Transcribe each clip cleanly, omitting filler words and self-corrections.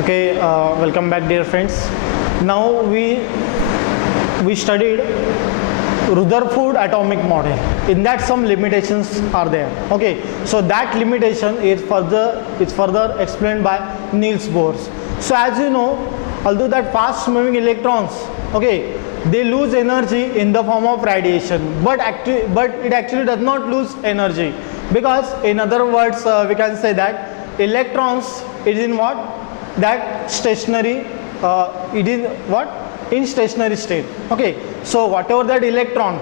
Okay, welcome back, dear friends. Now we studied Rutherford atomic model. In that, some limitations are there. Okay, so that limitation is further explained by Niels Bohr. So as you know, although that fast moving electrons, okay, they lose energy in the form of radiation, but it actually does not lose energy, because in other words we can say that electrons is in what, that stationary, it is what, in stationary state. Okay, so whatever that electron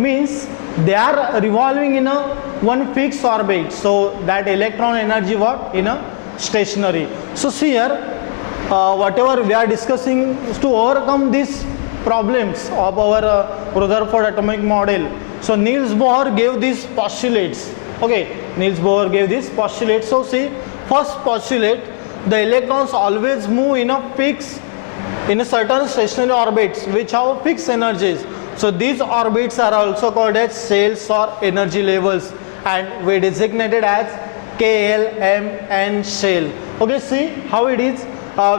means, they are revolving in a one fixed orbit, so that electron energy what, in a stationary. So see here, whatever we are discussing to overcome these problems of our Rutherford atomic model. So Niels Bohr gave these postulates. Okay, Niels Bohr gave these postulates. So see, first postulate, the electrons always move in a certain stationary orbits which have fixed energies. So these orbits are also called as shells or energy levels, and we designated as KL, M, and shell. Okay, see how it is.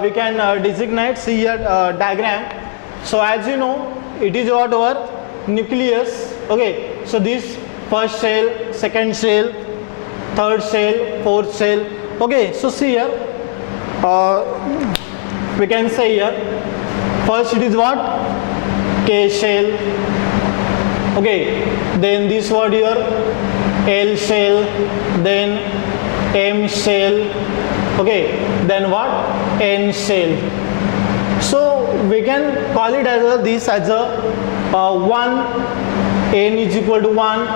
We can designate, see here diagram. So as you know, it is what, our nucleus. Okay, so this first shell, second shell, third shell, fourth shell. Okay, so see here, we can say here, first it is what, K shell. Okay, then this word here, L shell, then M shell. Okay, then what, N shell. So we can call it as this as a 1, N is equal to 1,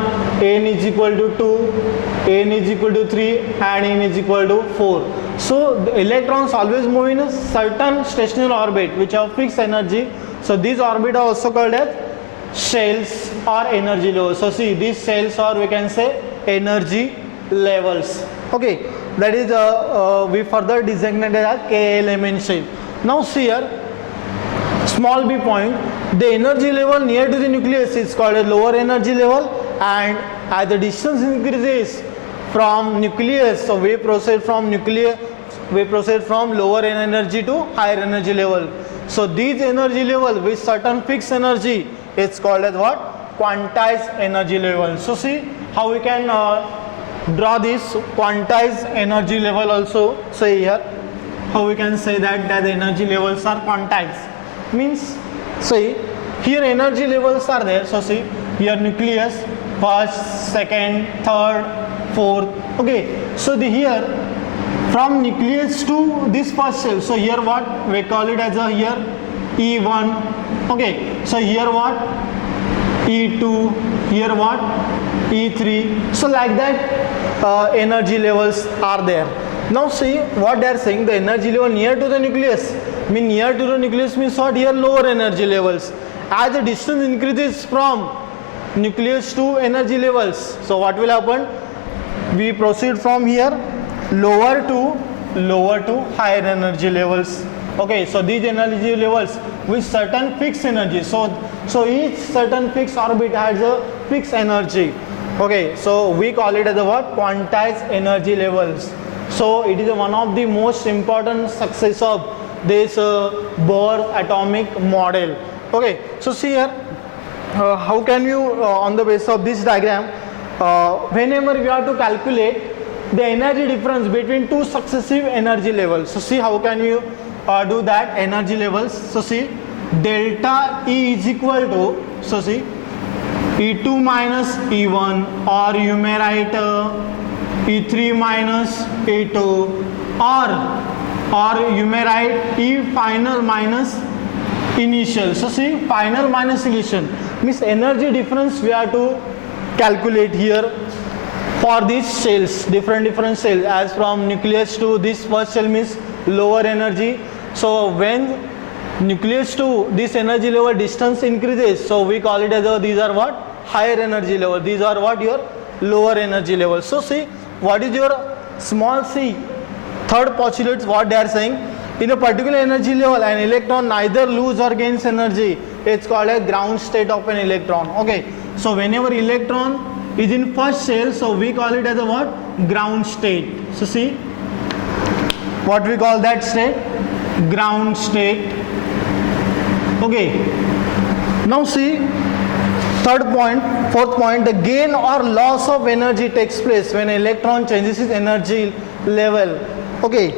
N is equal to 2, N is equal to 3, and N is equal to 4. So the electrons always move in a certain stationary orbit which have fixed energy. So these orbits are also called as shells or energy levels. So see, these shells, or we can say energy levels. Okay, that is we further designated as KLMN shell. Now see here, small b point, the energy level near to the nucleus is called a lower energy level, and as the distance increases from nucleus, so we proceed from lower energy to higher energy level. So these energy level with certain fixed energy is called as what, quantized energy level. So see how we can draw this quantized energy level also. So here how we can say that the energy levels are quantized, means see here energy levels are there. So see here nucleus, first, second, third, fourth. Okay, so here from nucleus to this first shell, so here what we call it as a here E1. Okay, so here what, E2, here what, E3. So like that energy levels are there. Now see what they are saying, the energy level near to the nucleus, near to the nucleus means what, here lower energy levels. As the distance increases from nucleus to energy levels, so what will happen, we proceed from here lower to higher energy levels. Okay, so these energy levels with certain fixed energy. So each certain fixed orbit has a fixed energy. Okay, so we call it as a what, quantized energy levels. So it is one of the most important success of this Bohr atomic model. Okay, so see here, how can you on the basis of this diagram, whenever we have to calculate the energy difference between two successive energy levels. So see how can you do that energy levels. So see, delta E is equal to, so see, E2 minus E1, or you may write E3 minus E2, or you may write E final minus initial. So see, final minus initial means energy difference we have to calculate here for these shells, different shells, as from nucleus to this first shell means lower energy. So when nucleus to this energy level distance increases, so we call it as these are what, higher energy level, these are what, your lower energy level. So see what is your small c, third postulate, what they are saying, in a particular energy level an electron neither lose or gains energy, it's called a ground state of an electron. Okay, so whenever electron is in first shell, so we call it as a what, ground state. So see What we call that state? Ground state. Okay. Now see, fourth point, the gain or loss of energy takes place when an electron changes its energy level. Okay.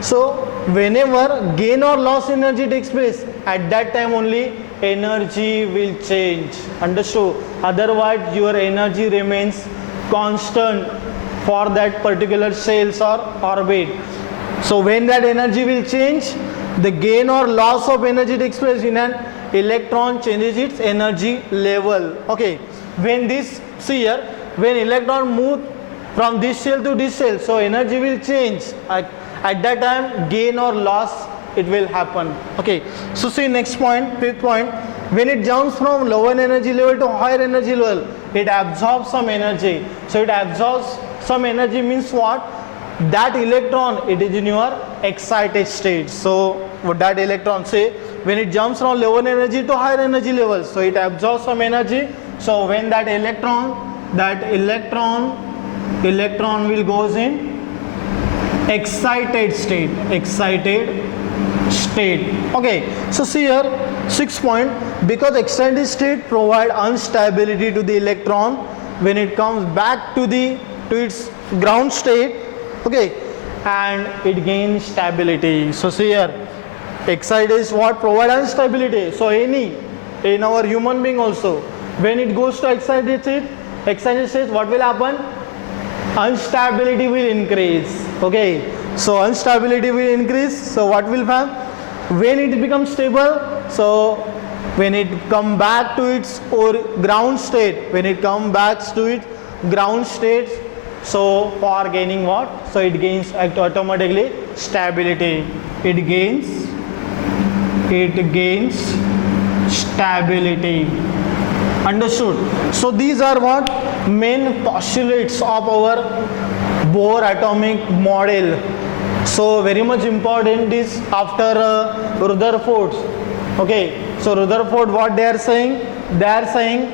So whenever gain or loss energy takes place, at that time only energy will change. Understood? Otherwise your energy remains constant for that particular cells or orbit. So when that energy will change, the gain or loss of energy takes place in an electron changes its energy level. Okay. When this, see here, when electron move from this cell to this cell, so energy will change. At that time gain or loss it will happen. Okay. So see next point, fifth point, when it jumps from lower energy level to higher energy level, it absorbs some energy. So it absorbs some energy means what? That electron, it is in your excited state. So what that electron, say when it jumps from lower energy to higher energy level, so it absorbs some energy. So when that electron will goes in excited state. Okay. So see here, 6 point, because excited state provide instability to the electron when it comes back to its ground state. Okay, and it gains stability. So see here, excited is what? Provide instability. So in our human being also, when it goes to excited state, what will happen? Instability will increase. Okay, so instability will increase. So what will happen? When it becomes stable, so when it come back to its ground state, so for gaining what? So it gains automatically stability. It gains stability. Understood? So these are what? Main postulates of our Bohr atomic model. So very much important is after Rutherford. Okay. So Rutherford, what they are saying? They are saying,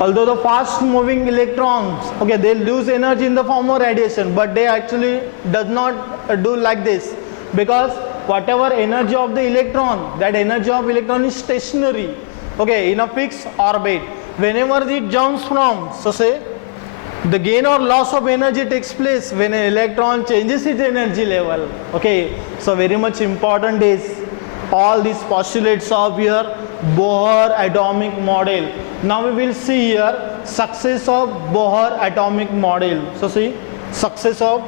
although the fast moving electrons, okay, they lose energy in the form of radiation, but they actually does not do like this, because whatever energy of the electron, that energy of electron is stationary, okay, in a fixed orbit. Whenever it jumps from, so say the gain or loss of energy takes place when an electron changes its energy level. Okay, so very much important is all these postulates of your Bohr atomic model. Now we will see here success of Bohr atomic model. So see, success of,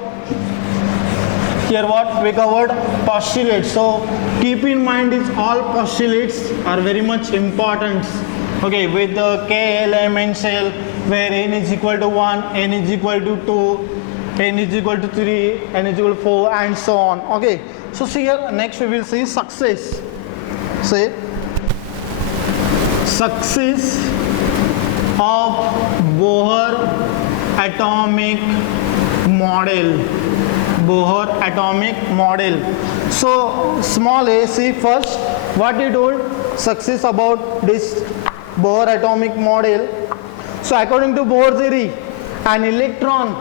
here what we covered? Postulates. So keep in mind is all postulates are very much important. Okay, with the K element cell where n is equal to 1, n is equal to 2, n is equal to 3, n is equal to 4, and so on. Okay, so see here, next we will see success. Say success of Bohr atomic model. Bohr atomic model. So small a, see first what he told, success about this Bohr atomic model. So according to Bohr theory, an electron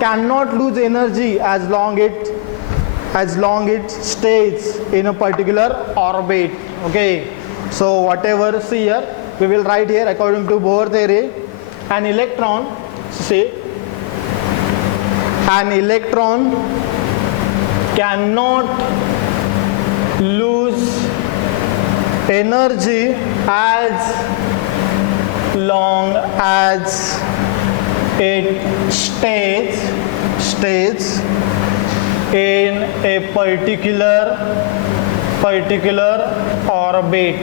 cannot lose energy as long it stays in a particular orbit. Okay, so whatever, see here, we will write here according to Bohr theory, an electron, say an electron cannot lose energy as long as it stays in a particular orbit.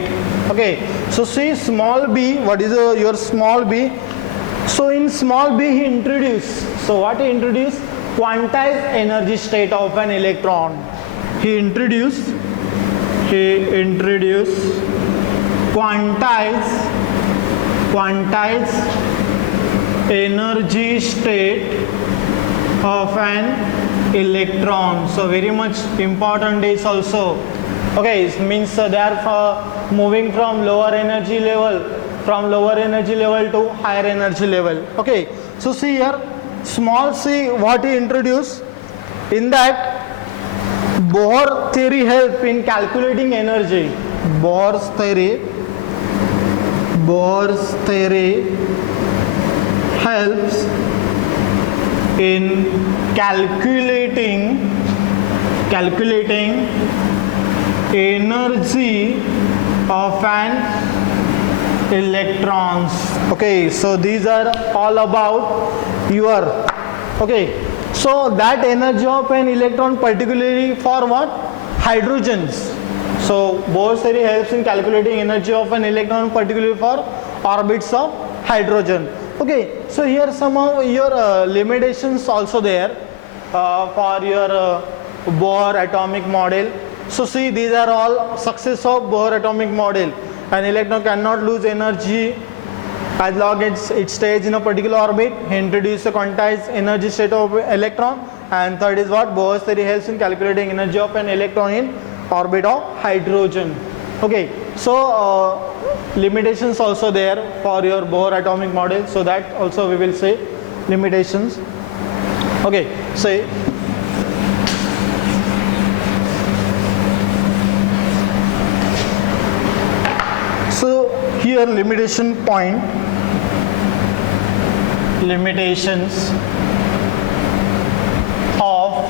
Okay, so see small b, what is your small b? So in small b he introduced, so what he introduced? Quantized energy state of an electron. He introduced quantized energy state of an electron. So very much important is also, okay, it means they are moving from lower energy level to higher energy level. Okay, so see here, small c, what he introduced? In that, Bohr theory help in calculating energy. Bohr's theory helps in calculating energy of an electrons. Okay, so these are all about your, okay, so that energy of an electron, particularly for what? Hydrogens. So Bohr's theory helps in calculating energy of an electron, particularly for orbits of hydrogen. Okay, so here some of your limitations also there for your Bohr atomic model. So see, these are all success of Bohr atomic model. An electron cannot lose energy as long as it stays in a particular orbit. He introduced a quantized energy state of electron. And third is what? Bohr's theory helps in calculating energy of an electron in orbit of hydrogen. Okay, so limitations also there for your Bohr atomic model. So that also we will say limitations. Okay, say so here limitation point, limitations of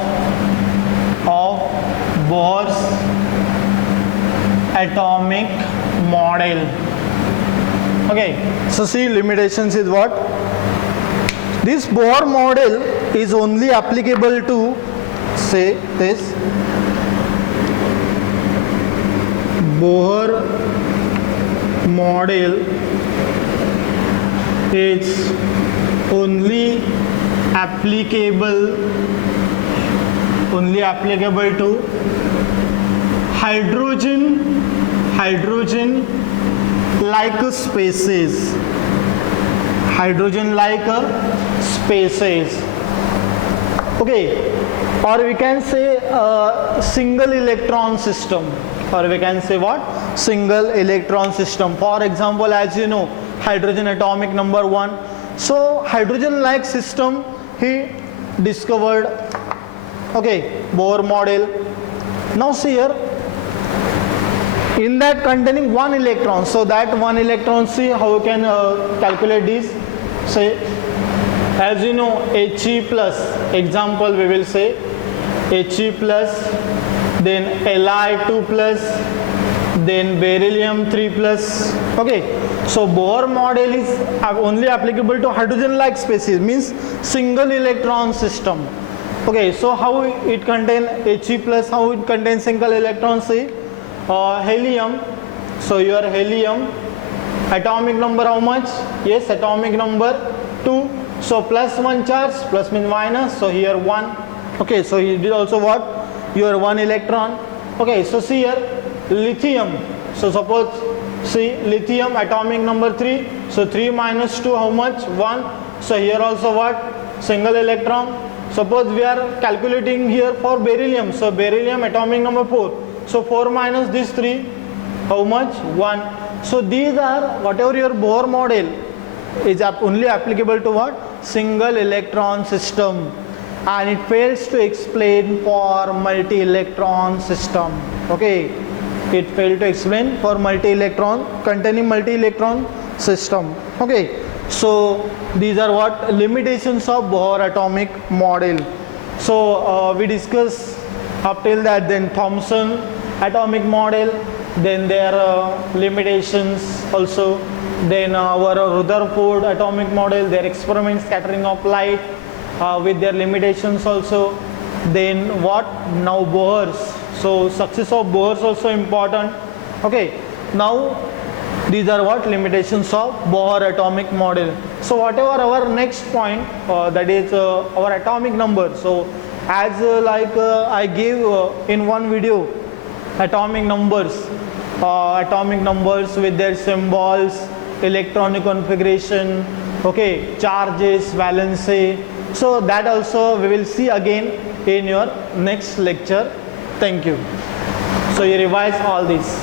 Bohr's atomic model. Okay, so see, limitations is what? This Bohr model is only applicable to, say this, Bohr model is only applicable to hydrogen like spaces, okay, or we can say single electron system, or we can say what? Single electron system. For example, as you know, hydrogen atomic number 1. So hydrogen like system he discovered. Okay, Bohr model. Now see here, in that containing one electron, so that one electron, see how you can calculate this. Say, as you know, He plus, example we will say He plus, then Li2 plus, then beryllium 3 plus. Okay, so Bohr model is only applicable to hydrogen like species, means single electron system. Okay, so how it contain He plus, how it contains single electron? See, helium. So your helium atomic number how much? Yes, atomic number 2. So plus 1 charge, plus means minus, so here 1. Okay, so it is also what? Your 1 electron. Okay, so see here lithium. So suppose see lithium atomic number 3. So 3 minus 2 how much? 1. So here also what? Single electron. Suppose we are calculating here for beryllium. So beryllium atomic number 4. So 4 minus this 3 how much? 1. So these are whatever your Bohr model is only applicable to what? Single electron system, and it fails to explain for multi-electron system. Okay, it failed to explain for multi-electron containing multi-electron system. Okay, so these are what? Limitations of Bohr atomic model. So we discussed up till that, then Thomson atomic model, then their limitations also, then our Rutherford atomic model, their experiment scattering of light with their limitations also. Then what? Now Bohr's. So success of Bohr's also important. Okay, now these are what? Limitations of Bohr atomic model. So whatever our next point, that is our atomic number. So as I gave in one video atomic numbers with their symbols, electronic configuration, okay, charges, valency. So that also we will see again in your next lecture. Thank you. So you revise all these.